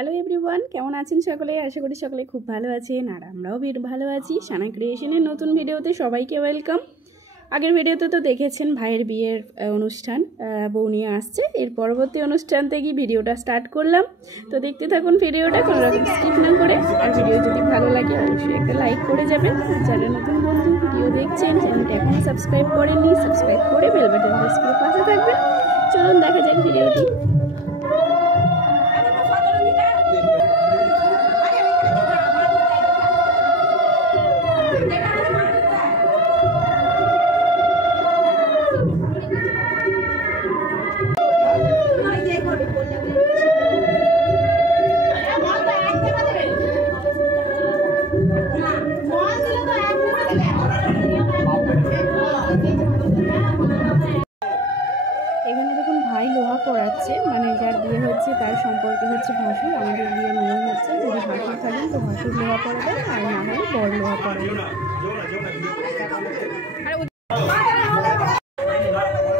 Hello everyone, কেমন আছেন সকলে? আশা করি সকলে খুব ভালো আছেন, আর আমরাও ভালো আছি। সানা ক্রিয়েশনের নতুন ভিডিওতে সবাইকে ওয়েলকাম। আগের ভিডিওতে তো দেখেছেন ভাইয়ের বিয়ের অনুষ্ঠান, বউ নিয়ে আসছে। এর পরবর্তী অনুষ্ঠান থেকে ভিডিওটা স্টার্ট করলাম। তো দেখতে থাকুন ভিডিওটা, কোনো রকম স্কিপ না করে। আর ভিডিও যদি ভালো লাগে অবশ্যই একটা লাইক করে যাবেন। আর যারা নতুন বন্ধু ভিডিও দেখছেন, চ্যানেলটা এখনও সাবস্ক্রাইব করেননি, সাবস্ক্রাইব করে বেল বাটন প্রেস করে পাশে থাকবেন। চলুন দেখা যাক ভিডিওটি। এখানে দেখুন ভাই লোহা পড়াচ্ছে, মানে যার বিয়ে হচ্ছে তার সম্পর্কে হচ্ছে ভাসুর। আমাদের বিয়ে নিয়ম হচ্ছে যদি ভাসুর থাকেন তো ভাসুর লোহা পড়াবেন, আর না হলে বর লোহা পড়াবেন।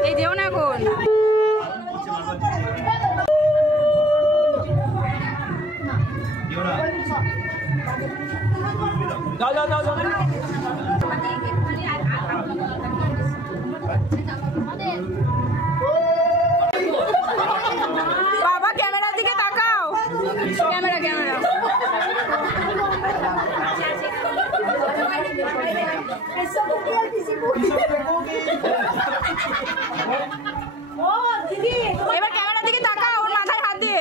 এই যেও না এখন বাবা ক্যামেরার দিকে তাকাও। ক্যামেরা এবার ক্যামেরার দিকে তাকাও, ওর মাথায় হাত দিয়ে।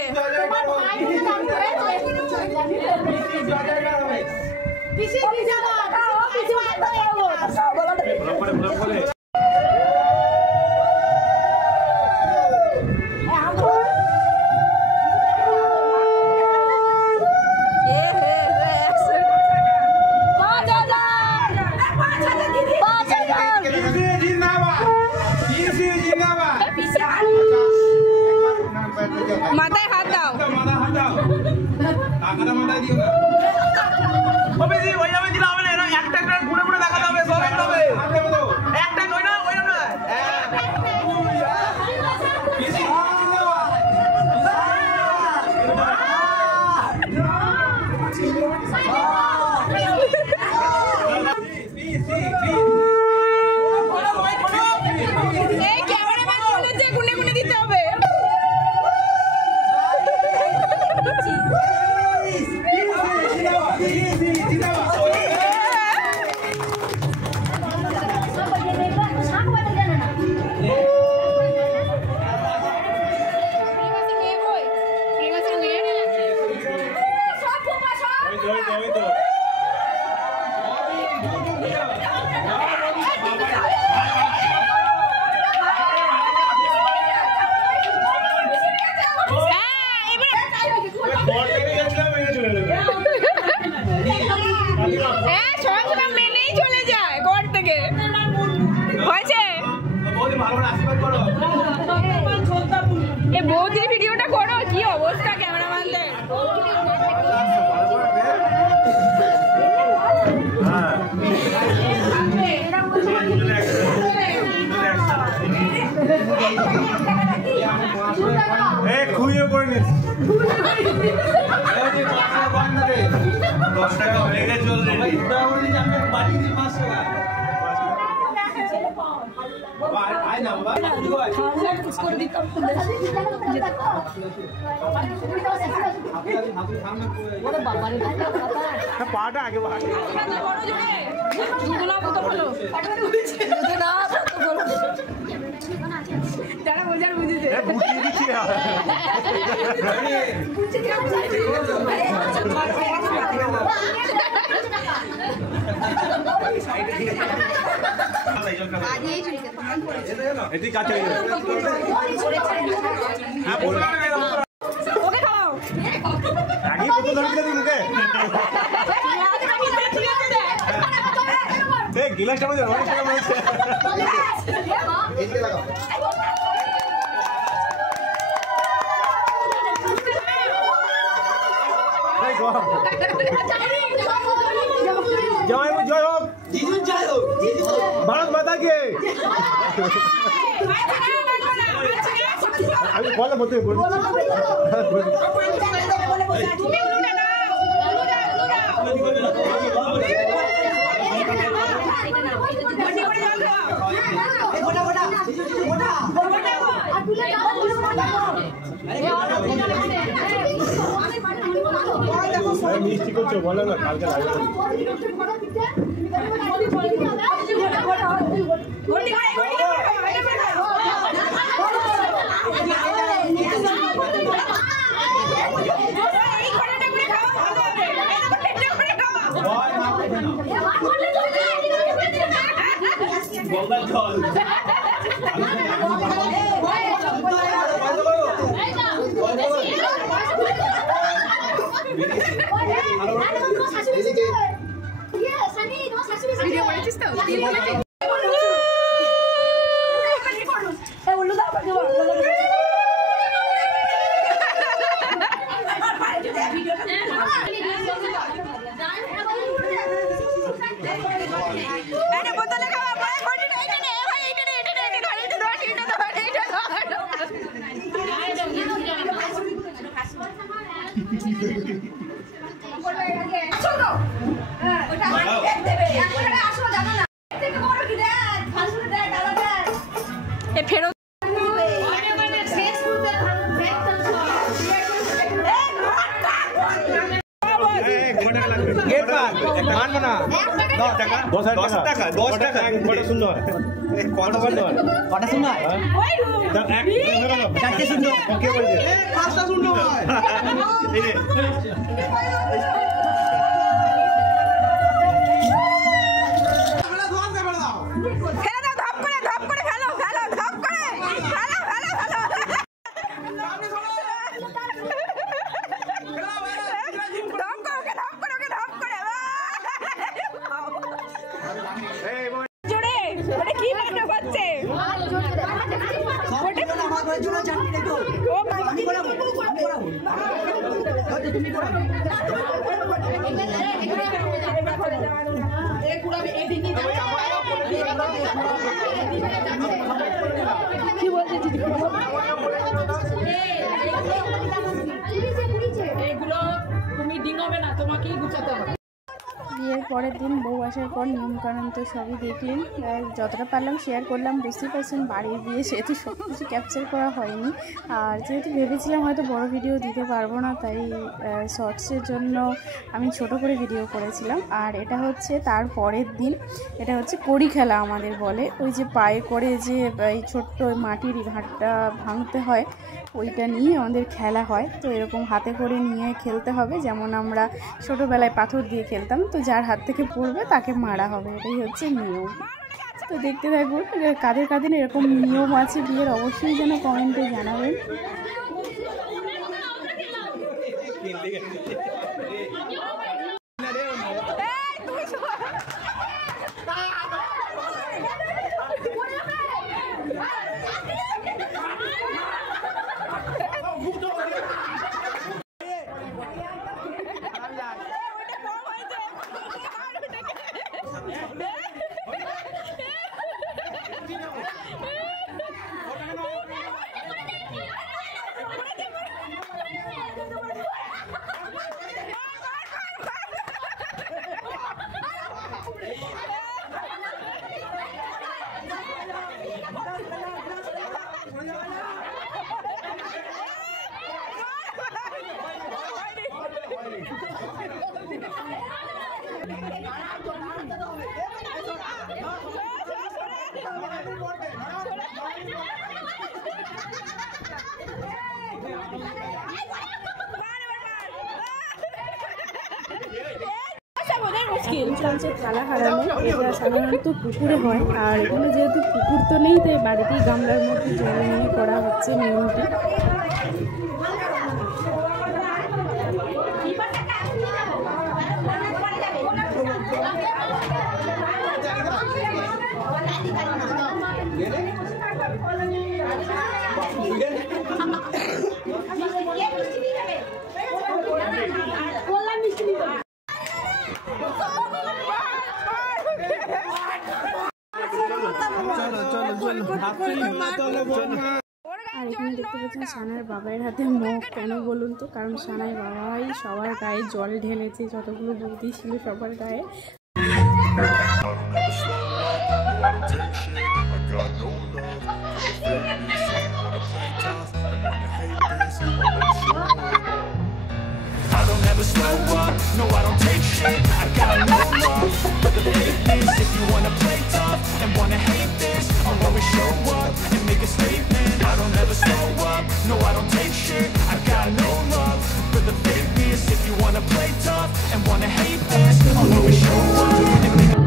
মাথায় হাত দাও। বৌদির ভিডিওটা করো, কি অবস্থা ক্যামেরাম্যানদের। খুঁড়িয়ে করে নিয়েছি 10 টাকা হয়ে গেছে অলরেডি। পাটা আগে যারা বোঝার বুঝেছে ওকে খাও গিলাসটা মধ্যে অনেক টাকা রয়েছে। जय हो, जय हो, भारत माता की। আমি বলে বলতে মিষ্টি করছো বলো না কালকে লাগবে গঙ্গার জল ভিডিও করেছিস তো ফেরত মানবো না 10 টাকা সুন্দর কত কটা সুন্দর চারটে সুন্দর কে বলছে 5টা সুন্দর হয় বিয়ের পরের দিন বউ আসার পর নিয়মকানুন তো সবই দেখলেন, যতটা পারলাম শেয়ার করলাম। বুঝতেই পারছেন বাড়ির বিয়ে, সেহেতু সব কিছু ক্যাপচার করা হয়নি। আর যেহেতু ভেবেছিলাম হয়তো বড় ভিডিও দিতে পারবো না, তাই শর্টসের জন্য আমি ছোট করে ভিডিও করেছিলাম। আর এটা হচ্ছে তার পরের দিন, এটা হচ্ছে কড়ি খেলা আমাদের বলে, ওই যে পায়ে করে যে এই ছোট্ট মাটির ঘাটটা ভাঙতে হয়, ওইটা নিয়ে আমাদের খেলা হয়। তো এরকম হাতে করে নিয়ে খেলতে হবে, যেমন আমরা ছোটোবেলায় পাথর দিয়ে খেলতাম। তো যার হাত থেকে পড়বে তাকে মারা হবে, এটাই হচ্ছে নিয়ম। তো দেখতে থাকুন কাদের কাদের এরকম নিয়ম আছে বিয়ের, অবশ্যই যেন কমেন্টে জানাবেন। থালা হারানো এটা সাধারণত পুকুরে হয়, আর এখানে যেহেতু পুকুর তো নেই, তাই বাড়িতেই গামলার মধ্যে জল নিয়ে করা হচ্ছে নিয়মটি। আর এখানে দেখতে পাচ্ছেন সানার বাবার হাতে মুখ, কেন বলুন তো? কারণ সানার বাবাই সবার গায়ে জল ঢেলেছে, যতগুলো বৌদি ছিল সবার গায়ে। I don't ever slow up, no I don't take shit. I got no love for the fakeness. If you wanna play tough and wanna hate this, I'll always show up and make a statement. I don't ever slow up, no I don't take shit. I got no love for the fakeness. If you wanna play tough and wanna hate this, I'll always show up and make a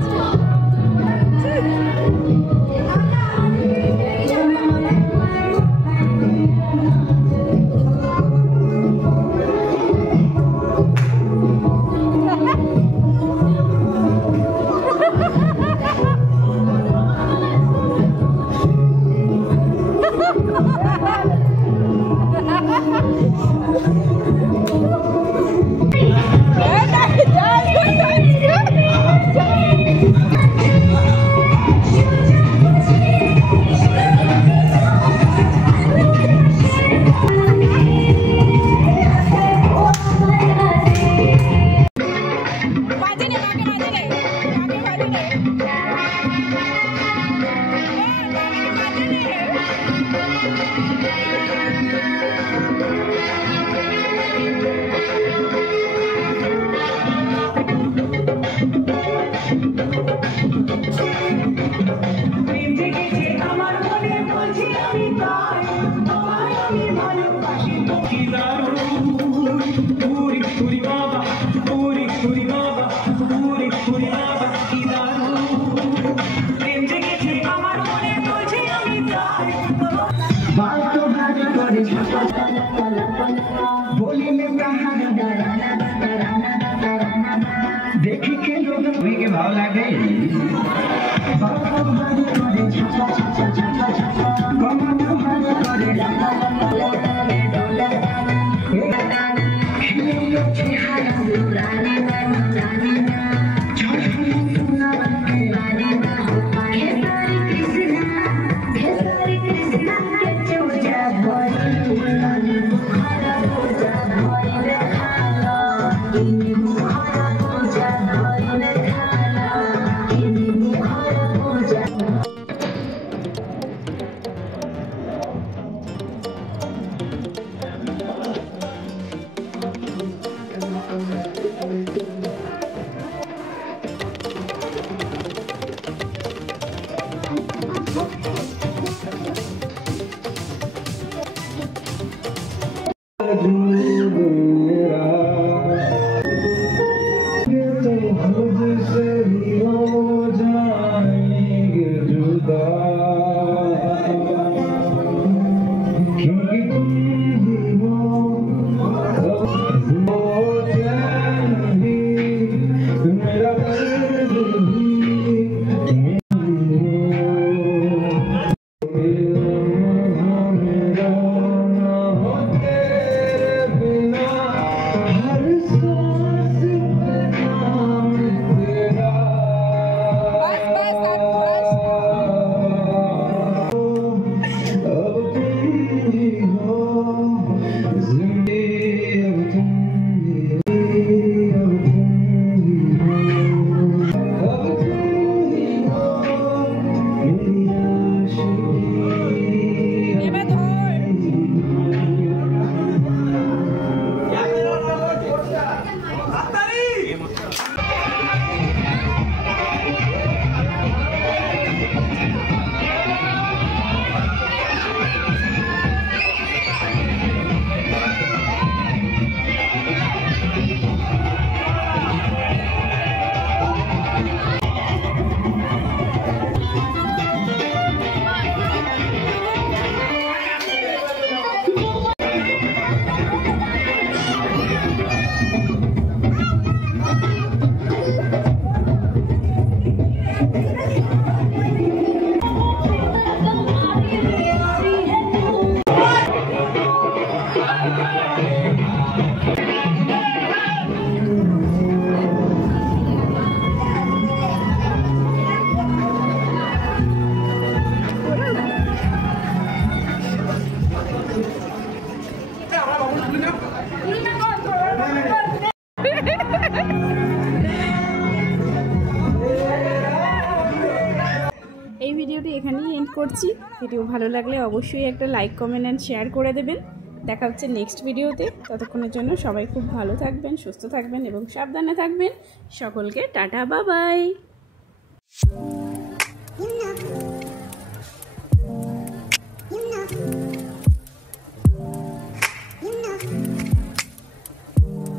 देखी के लोग के भाव लागे করছি। Video ভালো লাগলে অবশ্যই একটা লাইক কমেন্ট অ্যান্ড শেয়ার করে দেবেন। দেখা হচ্ছে নেক্সট ভিডিওতে। ততক্ষণের জন্য সবাই খুব ভালো থাকবেন, সুস্থ থাকবেন এবং সাবধানে থাকবেন। সকলকে টাটা, বাই বাই।